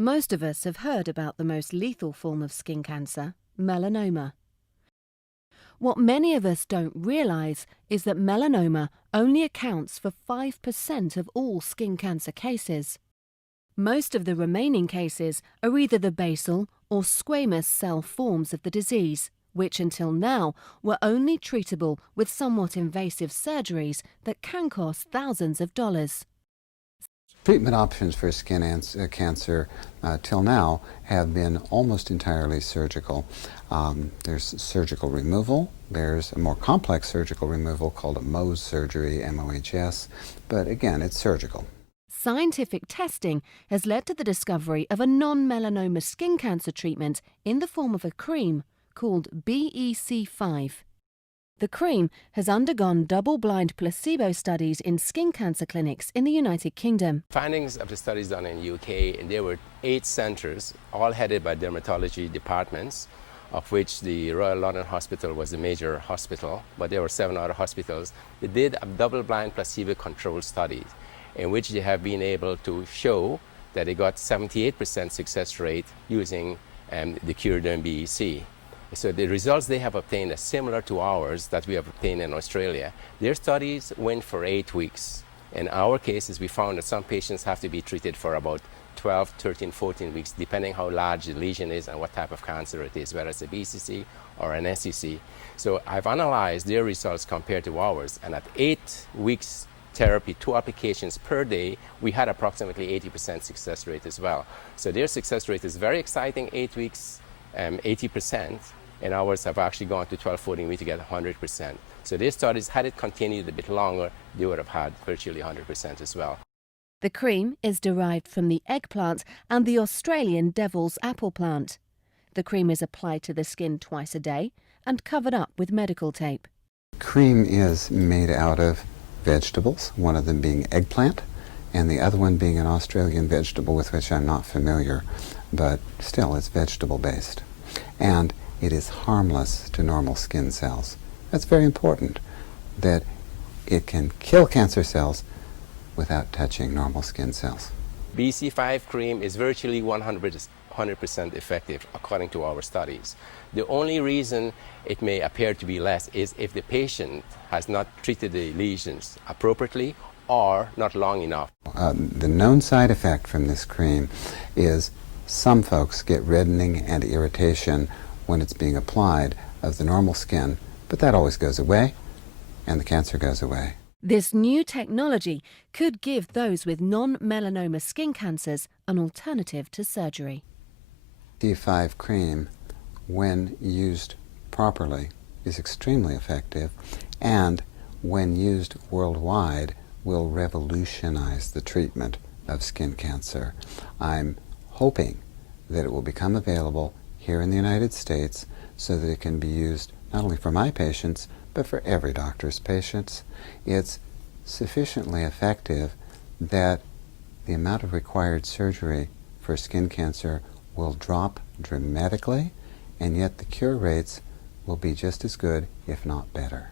Most of us have heard about the most lethal form of skin cancer, melanoma. What many of us don't realise is that melanoma only accounts for 5% of all skin cancer cases. Most of the remaining cases are either the basal or squamous cell forms of the disease, which until now were only treatable with somewhat invasive surgeries that can cost thousands of dollars. Treatment options for skin cancer till now have been almost entirely surgical. There's surgical removal. There's a more complex surgical removal called a Mohs surgery, MOHS, but again, it's surgical. Scientific testing has led to the discovery of a non-melanoma skin cancer treatment in the form of a cream called BECC5. The cream has undergone double-blind placebo studies in skin cancer clinics in the United Kingdom. Findings of the studies done in the UK, and there were 8 centres, all headed by dermatology departments, of which the Royal London Hospital was the major hospital, but there were 7 other hospitals. They did a double-blind placebo-controlled study in which they have been able to show that they got 78% success rate using the Curaderm BEC. So the results they have obtained are similar to ours that we have obtained in Australia. Their studies went for 8 weeks. In our cases, we found that some patients have to be treated for about 12, 13, 14 weeks, depending how large the lesion is and what type of cancer it is, whether it's a BCC or an SCC. So I've analyzed their results compared to ours, and at 8 weeks therapy, 2 applications per day, we had approximately 80% success rate as well. So their success rate is very exciting, 8 weeks, 80%. And ours have actually gone to 12, 14 weeks to get 100%. So their studies, had it continued a bit longer, they would have had virtually 100% as well. The cream is derived from the eggplant and the Australian devil's apple plant. The cream is applied to the skin twice a day and covered up with medical tape. Cream is made out of vegetables, one of them being eggplant, and the other one being an Australian vegetable with which I'm not familiar, but still it's vegetable-based. And it is harmless to normal skin cells. That's very important, that it can kill cancer cells without touching normal skin cells. BC5 cream is virtually 100% effective according to our studies. The only reason it may appear to be less is if the patient has not treated the lesions appropriately or not long enough. The known side effect from this cream is some folks get reddening and irritation when it's being applied of the normal skin, but that always goes away and the cancer goes away. This new technology could give those with non-melanoma skin cancers an alternative to surgery. BC5 cream, when used properly, is extremely effective, and when used worldwide will revolutionize the treatment of skin cancer. I'm hoping that it will become available here in the United States so that it can be used not only for my patients, but for every doctor's patients. It's sufficiently effective that the amount of required surgery for skin cancer will drop dramatically, and yet the cure rates will be just as good, if not better.